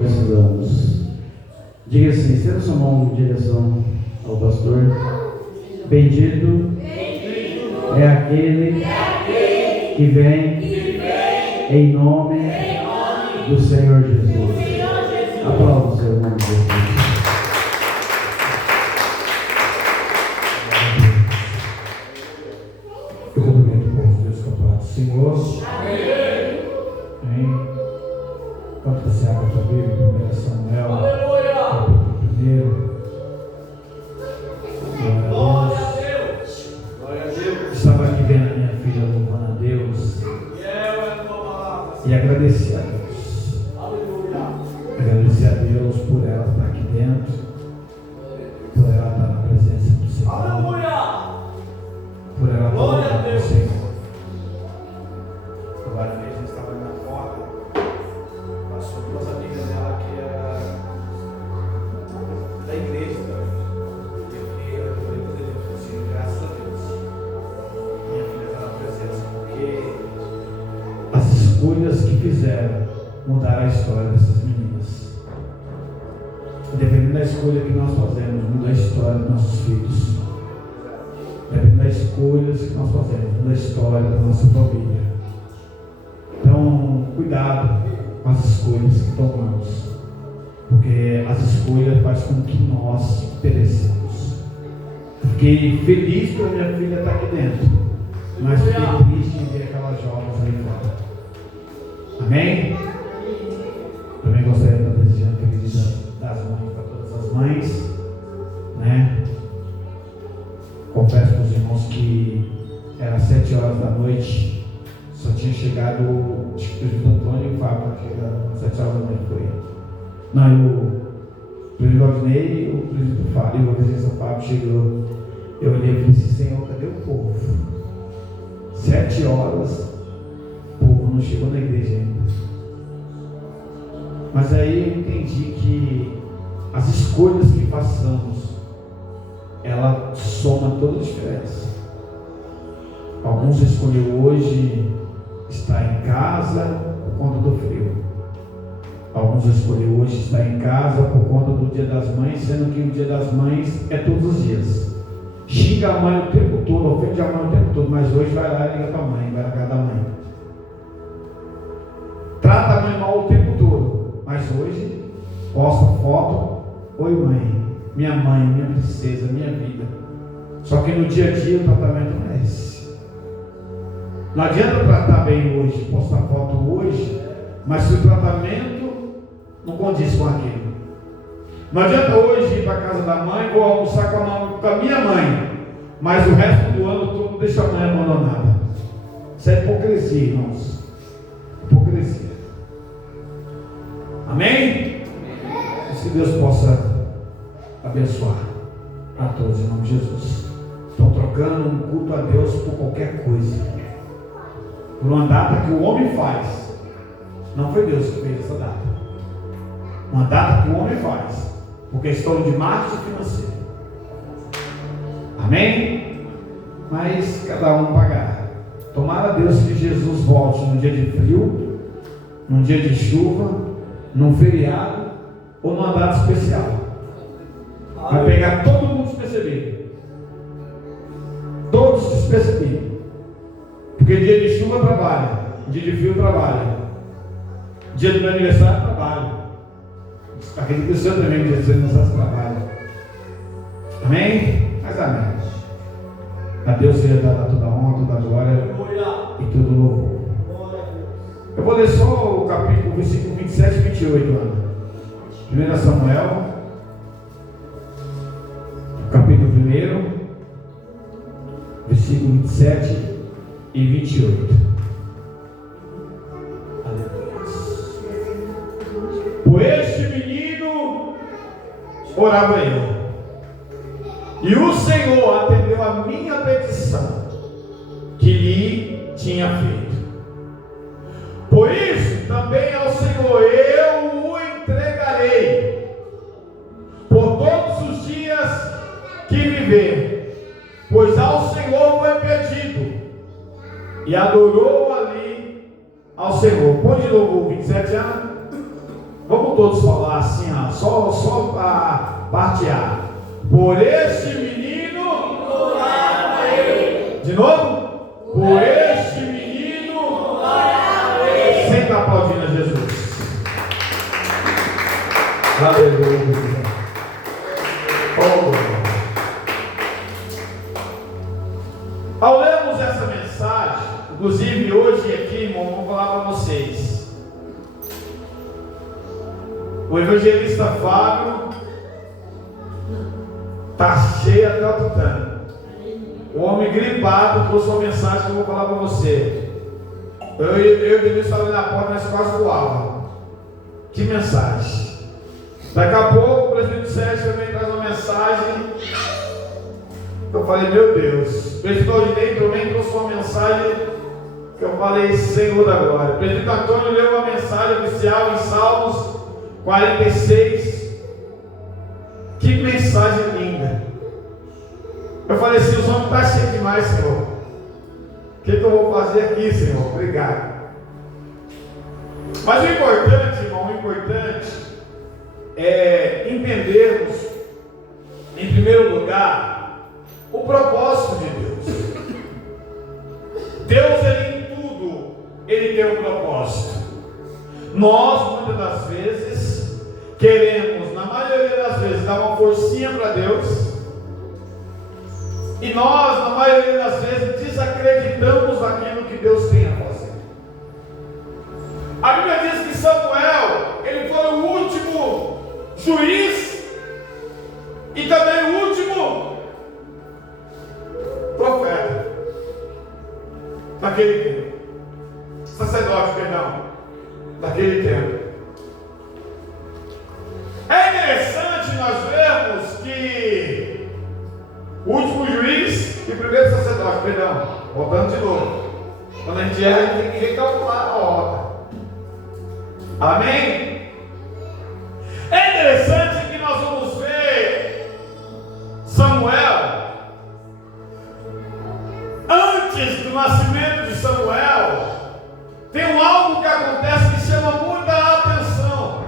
Precisamos. Diga assim, estenda sua mão em direção ao pastor. Bendito é aquele que vem em nome do Senhor Jesus. Aplauda o Senhor, em nome de Jesus. Eu cumprimento o povo de Deus com a paz do Senhor. Amém. Quando você abre a sua Bíblia, 1 Samuel, capítulo 1. Glória a Deus. Glória a Deus. Estava aqui vendo a minha filha louvando a Deus e agradecer a Deus. Agradecer a Deus por ela estar aqui dentro, por ela estar na presença do Senhor, por ela estar louvando o Senhor. Agora mesmo estava na porta, passou duas amigas dela que era da igreja, e eu falei para Deus assim, graças a Deus, minha filha está na presença, porque as escolhas que fizeram mudaram a história dessas meninas. Dependendo da escolha que nós fazemos, muda a história dos nossos filhos. Dependendo das escolhas que nós fazemos, muda a história da nossa família. Então, cuidado com as escolhas que tomamos, porque as escolhas fazem com que nós perecemos. Fiquei feliz que a minha filha está aqui dentro, mas fiquei triste em ver aquelas jovens ali fora. Amém? Também gostaria de estar desejando feliz Dia das Mães para todas as mães, né? Confesso para os irmãos que era 7 horas da noite, só tinha chegado o presbítero Antônio e o Fábio, chegando 7 horas da noite foi. Não, o presbítero Odinei e o presbítero Fábio, e o presidente Fábio chegou. Eu olhei e falei assim, Senhor, cadê o povo? 7 horas, o povo não chegou na igreja ainda. Mas aí eu entendi que as escolhas que façamos, ela soma toda a diferença. Alguns escolheram hoje estar em casa por conta do frio. Alguns escolheram hoje estar em casa por conta do Dia das Mães, sendo que o Dia das Mães é todos os dias. Xinga a mãe o tempo todo, ofende a mãe o tempo todo, mas hoje vai lá e liga para a mãe, vai na casa da mãe. Trata a mãe mal o tempo todo, mas hoje posta foto, oi mãe, minha princesa, minha vida. Só que no dia a dia o tratamento não é esse. Não adianta tratar bem hoje, postar foto hoje, mas se o tratamento não condiz com aquilo. Não adianta hoje ir para a casa da mãe, vou almoçar com a minha mãe, mas o resto do ano todo deixa a mãe abandonada. Isso é hipocrisia, irmãos. Hipocrisia. Amém? Que Deus possa abençoar a todos em nome de Jesus. Estão trocando um culto a Deus por qualquer coisa, por uma data que o homem faz. Não foi Deus que fez essa data. Uma data que o homem faz por questão de marketing financeiro. Amém? Mas cada um pagar. Tomara a Deus que Jesus volte num dia de frio, num dia de chuva, num feriado ou numa data especial. Vai pegar todo mundo despercebido. Todos despercebidos. Porque dia de chuva trabalha, dia de frio trabalha, dia do meu aniversário trabalha. Acredito que o senhor também dia do seu aniversário trabalha. Amém? Mas amém. A Deus seja dada toda a honra, toda a glória e todo o louvor. Eu vou ler só o capítulo, versículo 27 e 28, Ana. 1 Samuel, capítulo 1, versículo 27 e 28. Aleluia. Por este menino orava eu, e o Senhor atendeu a minha petição que lhe tinha feito. Por isso também ao Senhor eu o entregarei por todos os dias que viver, pois ao Senhor foi pedido. E adorou ali ao Senhor. Põe de novo o 27 anos. Vamos todos falar assim, ó, só a parte A. Por este menino, de novo? Por este menino, sempre aplaudindo a Jesus. Aleluia. Oh. Ao lermos essa mensagem, inclusive hoje aqui, irmão, vou falar para vocês. O evangelista Fábio está cheio até o tutano. O homem gripado trouxe uma mensagem que eu vou falar para você. Eu e o Denilson estávamos na porta, nós quase voava. Que mensagem! Daqui a pouco o presbítero Sérgio também traz uma mensagem. Eu falei, meu Deus. O presbítero Odinei também trouxe uma mensagem que eu falei, Senhor da glória. O presbítero Antônio leu uma mensagem oficial em Salmos 46. Que mensagem linda. Eu falei assim, os homens estão cheios demais, Senhor. O que eu vou fazer aqui, Senhor? Obrigado. Mas o importante, irmão, o importante é entendermos, em primeiro lugar, o propósito de Deus. Deus, ele em tudo, ele tem um propósito. Nós, muitas das vezes, queremos, na maioria das vezes, dar uma forcinha para Deus. E nós, na maioria das vezes, desacreditamos naquilo que Deus tem a fazer. A Bíblia diz que Samuel, ele foi o último juiz e também o último profeta daquele tempo. Sacerdote, perdão, daquele tempo. É interessante nós vermos que o último juiz e o primeiro sacerdote, perdão, voltando de novo. Quando a gente erra, a gente tem que recalcular a rota. Amém? É interessante que nós vamos ver Samuel. Antes do nascimento de Samuel, tem algo que acontece que chama muita atenção.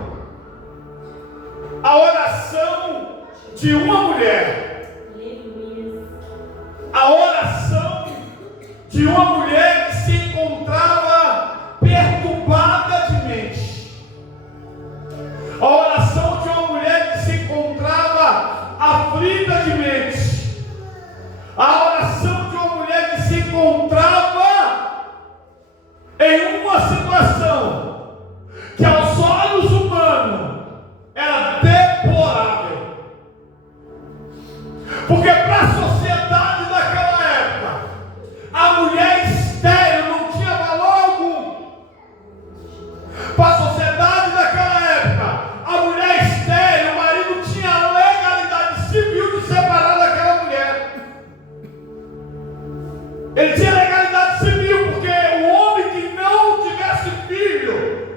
A oração de uma mulher. A oração de uma mulher que se encontrava perturbada de mente. A oração de uma mulher que se encontrava aflita de mente. A oração de uma mulher que se encontrava em uma situação que aos olhos humanos era deplorável. Porque para a sociedade daquela época, a mulher estéril não tinha valor algum. Para a sociedade daquela época, a mulher estéril, o marido tinha a legalidade civil de separar daquela mulher. Ele tinha legalidade civil, porque o homem que não tivesse filho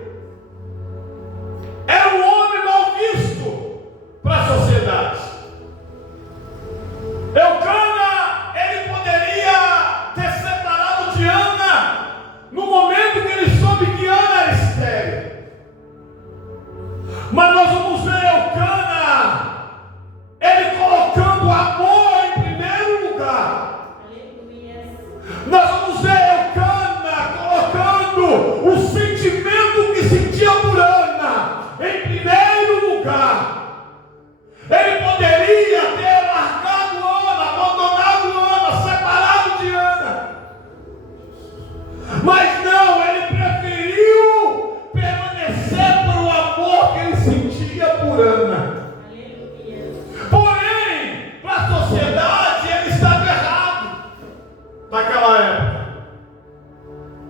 era um homem mal visto para a sociedade. Eucana, ele poderia ter separado de Ana no momento que ele soube que Ana era estéril. Mas nós vamos ver Eucana, ele colocando o amor em primeiro lugar. Nós vamos ver Eucana colocando o sentimento que sentia por Ana em primeiro lugar. Ele poderia ter largado Ana, abandonado Ana, separado de Ana. Mas não, ele preferiu permanecer pelo amor que ele sentia por Ana. Porém, para a sociedade, ele estava errado naquela época.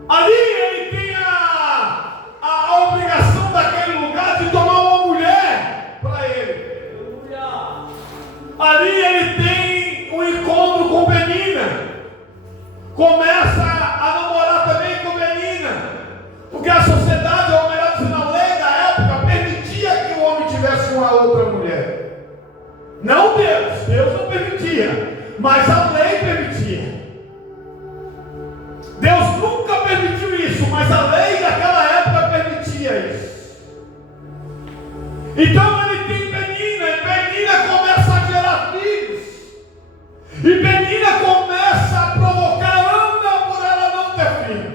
Ali ele tem a obrigação daquele lugar de tomar uma mulher para ele. Ali ele tem um encontro com Penina. Começa a namorar também com Penina. Porque a sociedade, ou melhor dizendo, a lei da época permitia que o homem tivesse uma outra mulher. Não Deus, Deus não permitia, mas a lei permitia. Deus nunca permitiu isso, mas a lei daquela época permitia isso. Então ele tem Penina, e Penina começa a gerar filhos. E Penina começa a provocar Ana por ela não ter filho.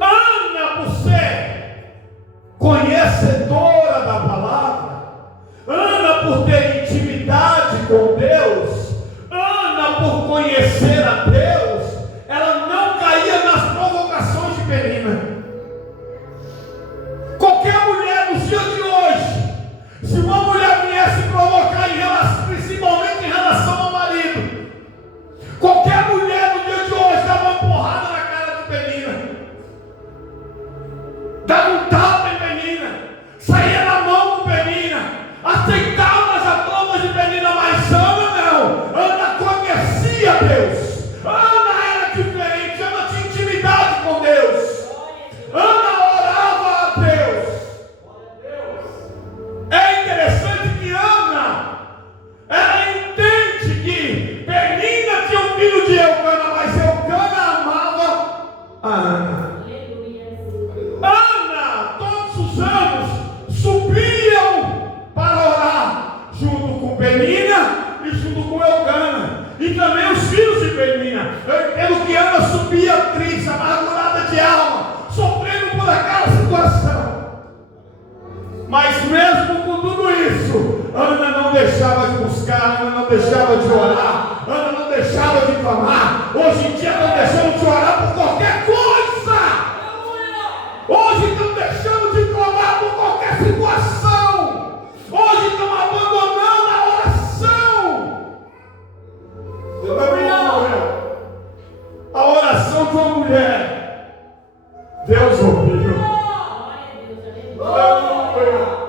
Ana, por ser conhecedora da palavra, Ana, por ter intimidade com Deus, Ana, por conhecer a Deus, ela não caía nas provocações de Penina. Qualquer mulher nos dias de hoje, se uma mulher viesse provocar em relação, principalmente em relação ao marido, qualquer mulher no dia de hoje dava uma porrada na cara de Penina, dava um tapa em Penina, saía na mão com Penina, aceitava as afrontas de Penina, mas Ana não. Ana conhecia Deus, Ana era diferente, Ana tinha intimidade com Deus, Ana orava a Deus. É interessante que Ana, ela entende que Penina tinha um filho de Eucana, mas Eucana amava a Ana. Ana, todos os anos, subiam para orar, junto com Penina e junto com Eucana, e também os filhos de Penina. Eu entendo que Ana subia triste, amargurada de alma, sofrendo por aquela situação. Mas mesmo com tudo isso, Ana não deixava de buscar, Ana não deixava de orar, Ana não deixava de clamar. Hoje em dia estão deixando de orar por qualquer coisa. Hoje estão deixando de clamar por qualquer situação. Hoje estão abandonando a oração. A oração de uma mulher, Deus ouviu. Aleluia.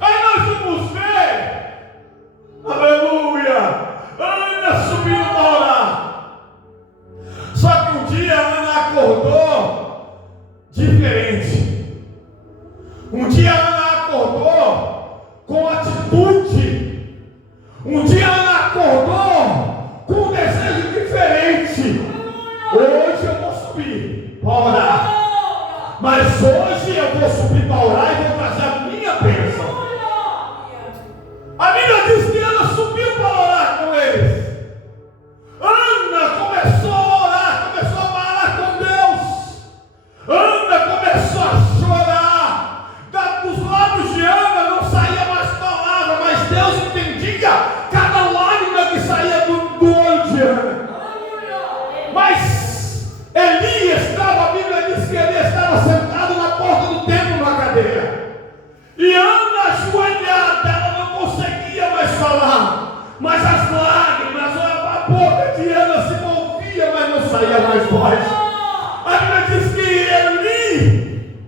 Aí nós vamos ver, aleluia, Ana subiu para orar. Só que um dia Ana acordou diferente. Um dia Ana acordou com atitude. Um dia Ana acordou com um desejo diferente. Hoje eu vou subir para orar. Mas hoje eu vou subir para orar e vou trazer a minha bênção. A Bíblia diz que Ana subiu para orar com eles. Ana começou a orar, começou a falar com Deus. Ana começou a chorar. Dos lábios de Ana não saía mais palavra, mas Deus entendia cada lágrima que saía do olho de Ana. Mas Elias estava, a Bíblia diz que Elias estava sentado na porta do templo numa cadeira. E Ana, ajoelhada, ela não conseguia mais falar. Mas as lágrimas, a boca de Ana se movia, mas não saía mais voz. A Bíblia diz que Eli,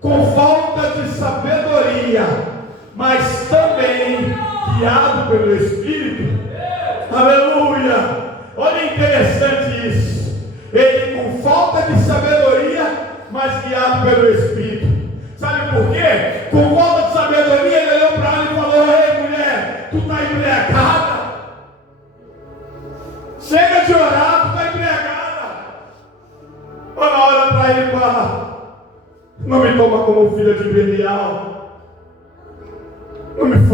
com falta de sabedoria, mas também guiado pelo Espírito, aleluia. Olha, interessante isso. Ele com falta de sabedoria, mas guiado pelo Espírito. Sabe por quê? Com falta de sabedoria, ele olhou para ela e falou: ei, mulher, tu está embriagada? Chega de orar, tu está embriagada. Ela olha para ele e fala: não me toma como filha de Belial. Não me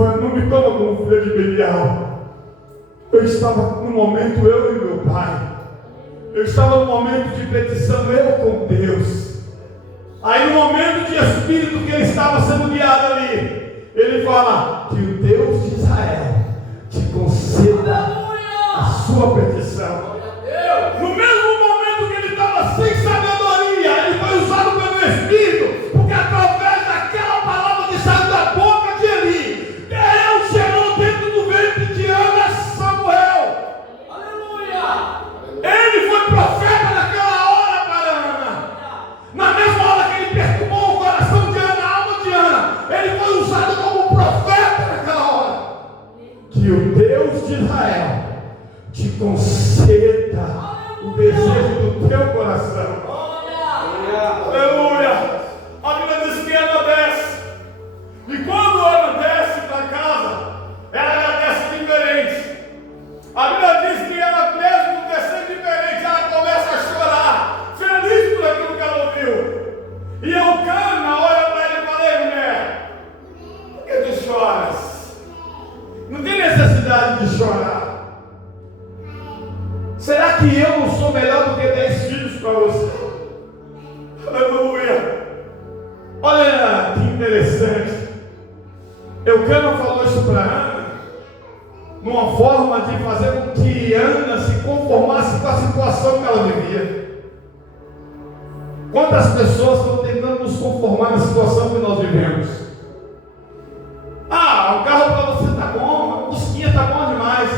toma como filha de Belial. Eu estava no momento, eu e meu pai. Eu estava no momento de petição, eu com Deus. Aí no momento de espírito que ele estava sendo guiado ali, ele fala: que o Deus de Israel te conceda a sua petição. No mesmo momento que ele estava sem sabedoria, ele foi usado pelo Espírito, porque através daquela palavra que saiu da boca de Eli, Deus gerou dentro do ventre de Ana Samuel. Aleluia! Ele foi profeta naquela hora para Ana. Na mesma hora que ele perturbou o coração de Ana, a alma de Ana, ele foi usado como profeta naquela hora. Que o Deus de Israel te conceda o desejo do teu coração. Aleluia! A Bíblia diz que Ana desce. E quando Ana desce para casa, ela desce diferente. A Bíblia diz que ela mesmo descendo diferente, ela começa a chorar, feliz por aquilo que ela ouviu. E Eucana olha para ele e fala: ei, mulher, Eucana falou isso para Ana, numa forma de fazer com que Ana se conformasse com a situação que ela vivia. Quantas pessoas estão tentando nos conformar na situação que nós vivemos? O carro para você está bom, a Fusquinha está bom demais.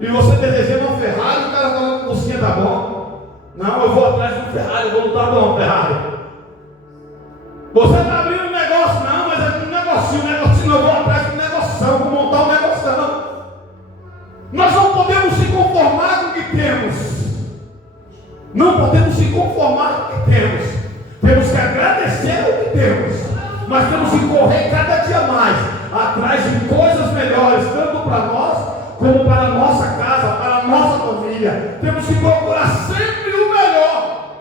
E você desejando uma Ferrari, o cara falando que a Fusquinha está bom. Não, eu vou atrás de um Ferrari, eu vou lutar por uma Ferrari. Você está abrindo um negócio, não, mas é um negocinho, eu vou atrás de um negoção, vou montar um negoção. Nós não podemos se conformar com o que temos. Não podemos se conformar com o que temos. Temos que agradecer o que temos. Mas temos que correr cada dia mais atrás de coisas melhores, tanto para nós, como para a nossa casa, para a nossa família. Temos que procurar sempre o melhor.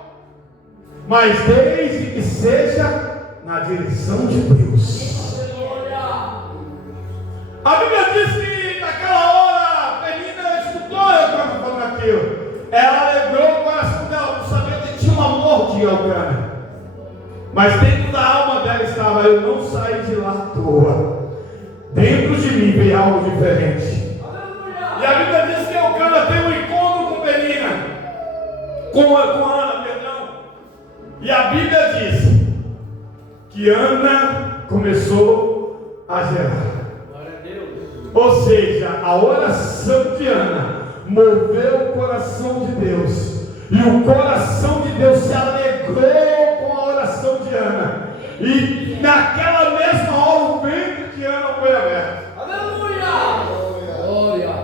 Mas desde que seja na direção de Deus. A Bíblia diz que naquela hora a menina escutou Eucana falando aquilo. Ela alegrou o coração dela por saber que tinha um amor de Eucana. Mas dentro da alma dela estava: eu não saí de lá à toa. Dentro de mim veio algo diferente. E a Bíblia diz que Eucana tem um encontro com Penina, com Ana, perdão. E a Bíblia diz que Ana começou a gerar. Ou seja, a oração de Ana moveu o coração de Deus. E o coração de Deus se alegrou com a oração de Ana. E naquela mesma hora o ventre de Ana foi aberto. Aleluia! Glória!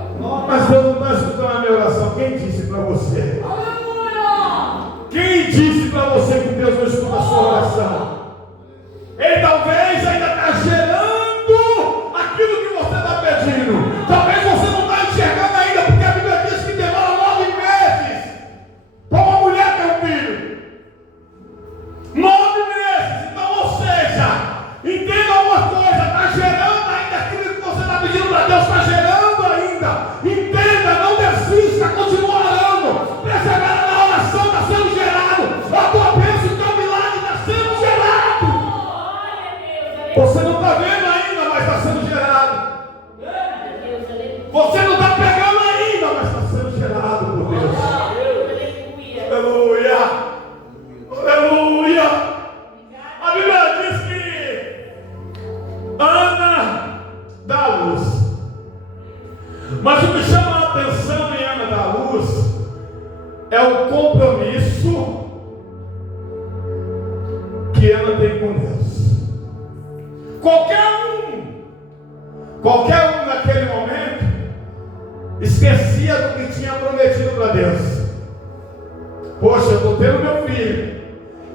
Mas Deus não está escutando a minha oração. Quem disse para você? Aleluia! Quem disse para você que Deus não escuta a sua oração? Ele talvez ainda está gerando aquilo que você está pedindo. Talvez você não está enxergando ainda, porque a Bíblia diz que demora 9 meses para uma mulher ter um filho. 9 meses. Então, ou seja, entenda uma coisa: está gerando ainda aquilo que você está pedindo para Deus, está gerando ainda. Entenda, não desista, continua orando. Persevera na oração, está sendo gerado. A tua bênção e o teu milagre está sendo gerado. Você não está vendo ainda, mas está sendo gerado. Você não está pegando ainda, mas está sendo gerado por Deus. Aleluia! Aleluia! A Bíblia diz que Ana dá luz. Mas o que chama a atenção em Ana da luz é o compromisso que Ana tem com Deus. Qualquer um naquele momento esquecia do que tinha prometido para Deus. Poxa, eu estou tendo meu filho.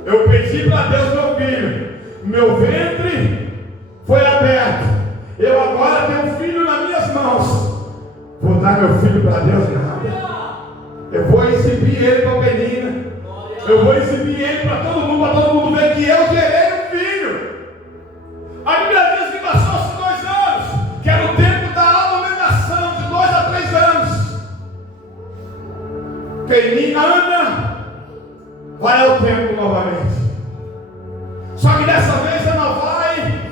Eu pedi para Deus meu filho. Meu ventre foi aberto. Eu agora tenho um filho nas minhas mãos. Vou dar meu filho para Deus nada. Eu vou exibir ele para a Penina. Eu vou exibir ele para todo mundo ver que eu gerei um filho. A Bíblia diz que passou-se 2 anos, que era o tempo da amamentação, de 2 a 3 anos. Penina, Ana vai ao templo novamente. Só que dessa vez Ana vai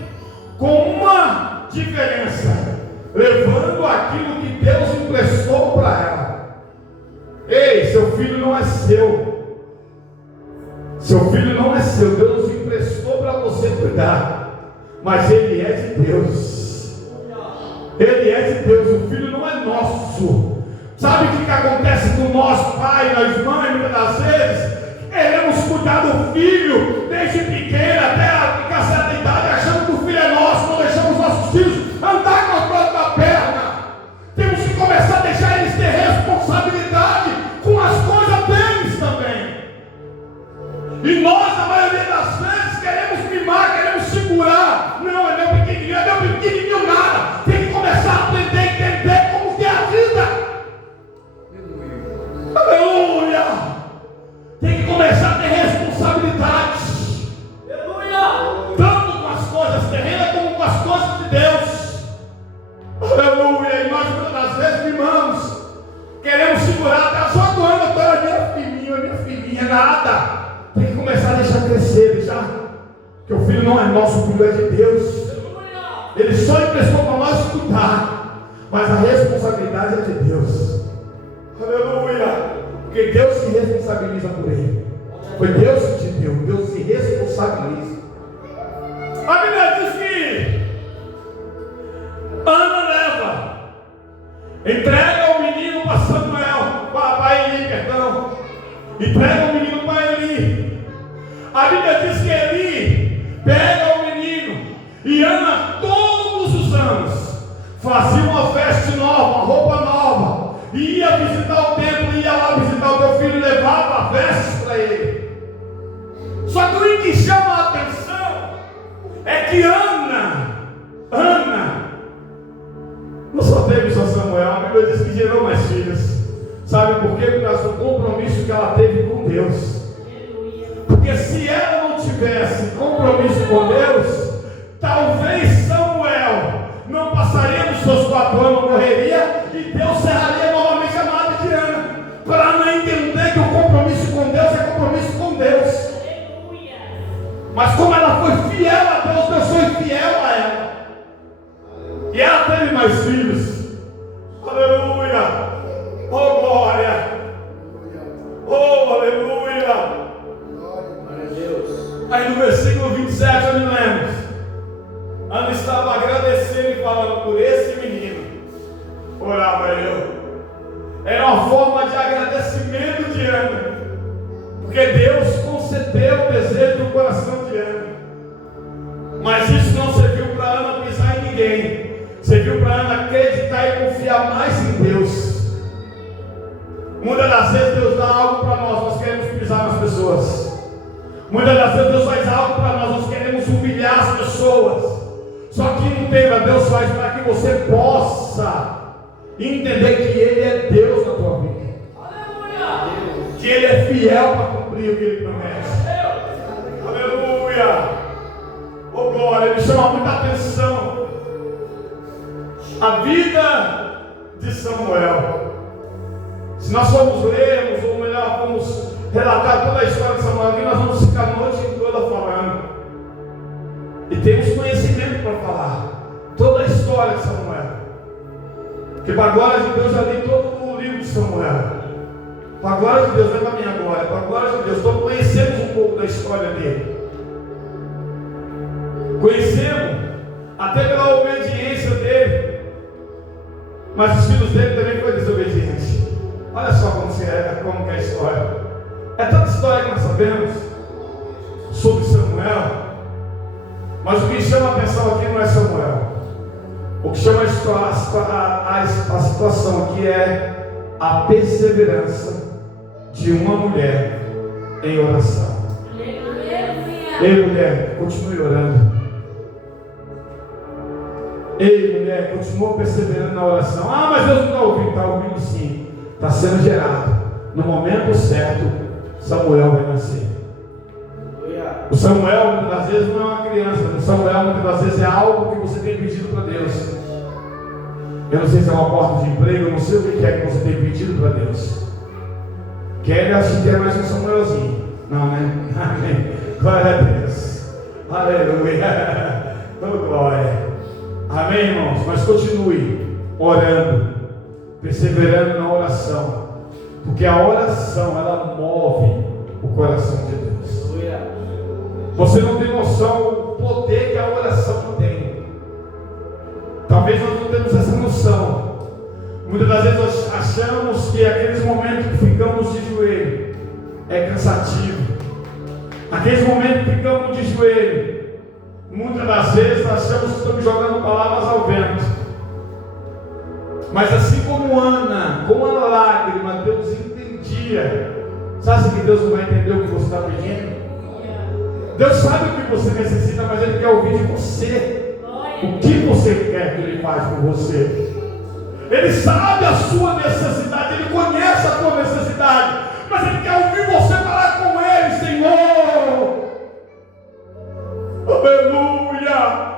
com uma diferença, levando aquilo que Deus emprestou para ela. Ei, seu filho não é seu. Seu filho não é seu. Deus emprestou para você cuidar. Mas ele é de Deus. Ele é de Deus. O filho não é nosso. Sabe o que acontece com nós, pai, nós mães, muitas das vezes? Queremos cuidar do filho desde pequeno até ficar certa idade, achando que o filho é nosso. Não deixamos nossos filhos andar com a própria perna. Temos que começar a deixar eles ter responsabilidade com as coisas deles também. E nós, na maioria das vezes, queremos mimar, queremos segurar. Não, é meu pequenininho nada. Tem que começar a aprender a entender como que é a vida. Aleluia! Tem que começar a ter responsabilidade. Aleluia! Tanto com as coisas terrenas como com as coisas de Deus. Aleluia! E nós muitas das vezes mimamos. Queremos segurar, está só doendo agora, minha filhinha, nada. Tem que começar a deixar crescer, deixar. Porque o filho não é nosso, o filho é de Deus. Ele só emprestou para nós cuidar, mas a responsabilidade é de Deus. Aleluia! Porque Deus se responsabiliza por ele. Foi Deus que te deu, Deus se responsabiliza. A Bíblia diz que Ana leva, entrega o menino para Samuel, para Eli, perdão. Entrega o menino para Eli. A Bíblia diz que Eli pega o menino e Ana todos os anos fazia uma veste nova, uma roupa nova, e ia visitar o templo, ia lá visitar o teu filho e levava vestes para ele. Só que o que chama a atenção é que Ana não só teve só Samuel, a Bíblia diz que gerou mais filhos. Sabe por quê? Por causa do compromisso que ela teve com Deus. Porque se ela não tivesse compromisso com Deus, talvez Samuel não passaria dos seus 4 anos, morreria, e Deus cerraria novamente a madre de Ana, para não entender que o compromisso com Deus é compromisso com Deus. Mas como ela foi fiel a Deus, Deus foi fiel a ela, e ela teve mais filhos. Aleluia! Oh glória! Oh aleluia! Aí no versículo 27 eu me lembro, Ana estava agradecendo e falando por esse menino. Orava eu. Era uma forma de agradecimento de Ana, porque Deus concedeu o desejo do coração de Ana. Mas isso não serviu para Ana pisar em ninguém, serviu para Ana acreditar e confiar mais em Deus. Muitas das vezes Deus dá algo para nós queremos pisar nas pessoas. Muitas das vezes Deus faz algo para nós queremos humilhar as pessoas. Só que entenda, Deus faz para que você possa entender que Ele é Deus na tua vida. Aleluia. Que Ele é fiel para cumprir o que Ele promete. Aleluia. Oh glória, Ele chama muita atenção. A vida de Samuel. Se nós formos lermos, ou melhor, vamos relatar toda a história de Samuel, aqui nós vamos ficar a noite toda falando. E temos conhecimento para falar toda a história de Samuel. Porque para a glória de Deus já li todo o livro de Samuel. Para a glória de Deus, não é para a minha glória, para a glória de Deus, então conhecemos um pouco da história dele. Conhecemos até pela obediência dele. Mas os filhos dele também foram desobedientes. Olha só como que é a história. É tanta história que nós sabemos sobre Samuel. Mas o que chama a atenção aqui não é Samuel. O que chama a situação aqui é a perseverança de uma mulher em oração. Ei, mulher, continue orando. Ei, mulher, continua perseverando na oração. Ah, mas Deus não está ouvindo. Está ouvindo sim. Está sendo gerado. No momento certo, Samuel vai nascer. O Samuel, muitas das vezes, não é uma criança. O Samuel, muitas das vezes, é algo que você tem pedido para Deus. Eu não sei se é uma porta de emprego, eu não sei o que é que você tem pedido para Deus. Quer acho que é mais um Samuelzinho. Não, né? Amém. Glória a Deus. Aleluia. Oh, glória. Amém, irmãos? Mas continue orando, perseverando na oração. Porque a oração, ela move o coração de Deus. Você não tem noção do poder que a oração tem. Talvez nós não temos essa noção. Muitas das vezes nós achamos que aqueles momentos que ficamos de joelho é cansativo. Aqueles momentos que ficamos de joelho, muitas das vezes nós achamos que estamos jogando palavras ao vento. Mas assim como Ana, com a lágrima, Deus entendia. Sabe que Deus não vai entender o que você está pedindo? Deus sabe o que você necessita, mas Ele quer ouvir de você. O que você quer que Ele faça por você? Ele sabe a sua necessidade, Ele conhece a tua necessidade, mas Ele quer ouvir você falar com Ele, Senhor. Aleluia.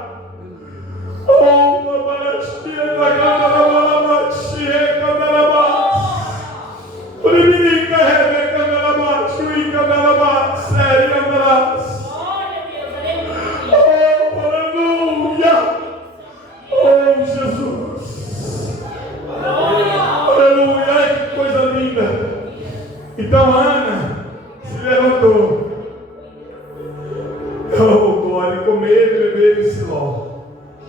Oh,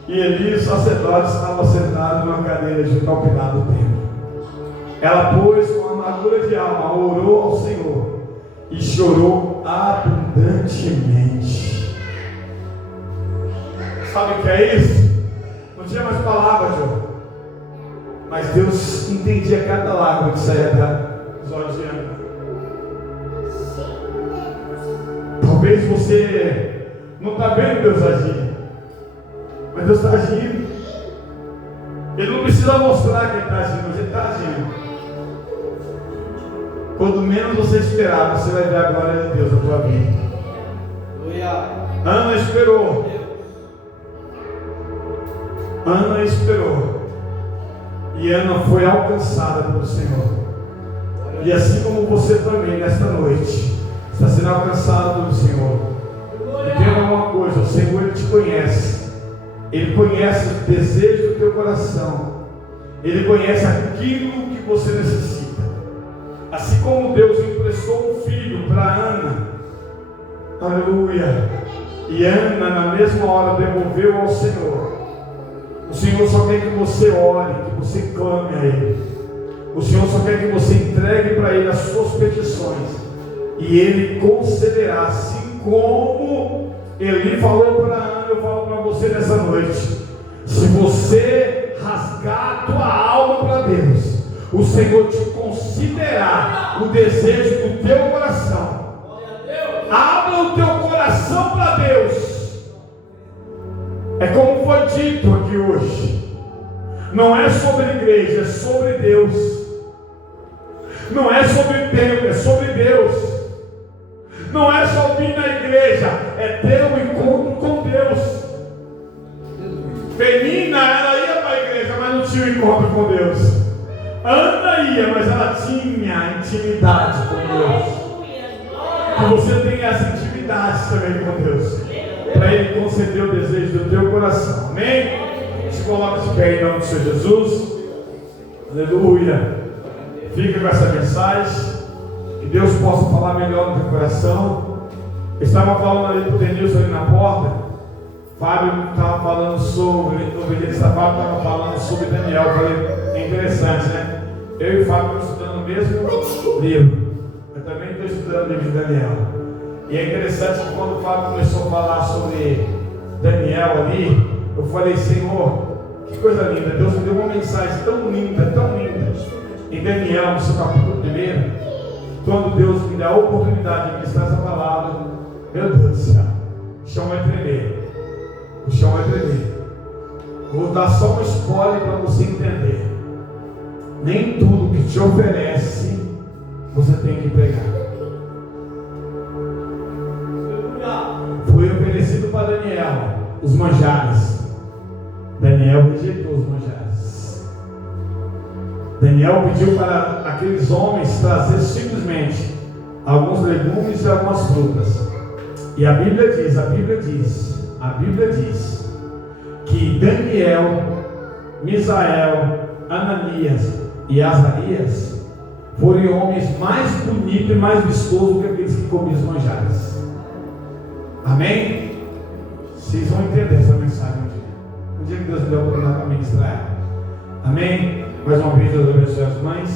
E Eli, o sacerdote, estava sentado numa cadeira junto ao pilar do templo. Ela, pois, com amargura de alma, orou ao Senhor e chorou abundantemente. Sabe o que é isso? Não tinha mais palavras, João. Mas Deus entendia cada lágrima que saía dos olhos de Ana. Talvez você não está vendo Deus agir, mas Deus está agindo. Ele não precisa mostrar que Ele está agindo, mas Ele está agindo. Quando menos você esperar, você vai ver a glória de Deus na tua vida. Ana esperou. Ana esperou. E Ana foi alcançada pelo Senhor. E assim como você também, nesta noite, está sendo alcançado pelo Senhor. Entenda uma coisa: o Senhor, Ele te conhece. Ele conhece o desejo do teu coração. Ele conhece aquilo que você necessita. Assim como Deus emprestou um filho para Ana, aleluia, e Ana na mesma hora devolveu ao Senhor. O Senhor só quer que você ore, que você clame a Ele. O Senhor só quer que você entregue para Ele as suas petições, e Ele concederá, assim como Ele falou para Ana. Eu falo para você nessa noite: se você rasgar a tua alma para Deus, o Senhor te concederá o desejo do teu coração. Abra o teu coração para Deus. É como foi dito aqui hoje. Não é sobre a igreja, é sobre Deus. Não é sobre o templo, é sobre Deus. Não é só vir na igreja, é ter um encontro com Deus. Penina, ela ia para a igreja, mas não tinha um encontro com Deus. Ana ia, mas ela tinha intimidade com Deus. Que você tenha essa intimidade também com Deus, para Ele conceder o desejo do teu coração. Amém? Se coloca de pé em nome do Senhor Jesus. Aleluia. Fica com essa mensagem. Que Deus possa falar melhor no teu coração. Eu estava falando ali para o Denilson ali na porta. Fábio estava falando sobre, o evangelista Fábio estava falando sobre Daniel. Eu falei, é interessante, né? Eu e o Fábio estamos estudando o mesmo livro. Eu também estou estudando o livro de Daniel. E é interessante que quando o Fábio começou a falar sobre Daniel ali, eu falei, Senhor, que coisa linda. Deus me deu uma mensagem tão linda, em Daniel, no seu capítulo 1. Quando Deus me dá a oportunidade de ministrar essa palavra, meu Deus do céu, o chão vai tremer. O chão vai tremer. Vou dar só um spoiler para você entender. Nem tudo que te oferece você tem que pegar. Foi oferecido para Daniel os manjares. Daniel rejeitou os manjares. Daniel pediu para aqueles homens trazer simplesmente alguns legumes e algumas frutas. E a Bíblia diz que Daniel, Misael, Ananias e Azarias foram homens mais bonitos e mais vistosos que aqueles que comiam os manjares. Amém? Vocês vão entender essa mensagem um dia. Um dia que Deus me deu a oportunidade para ministrar. Amém? Mais uma vez, Deus abençoe as mães.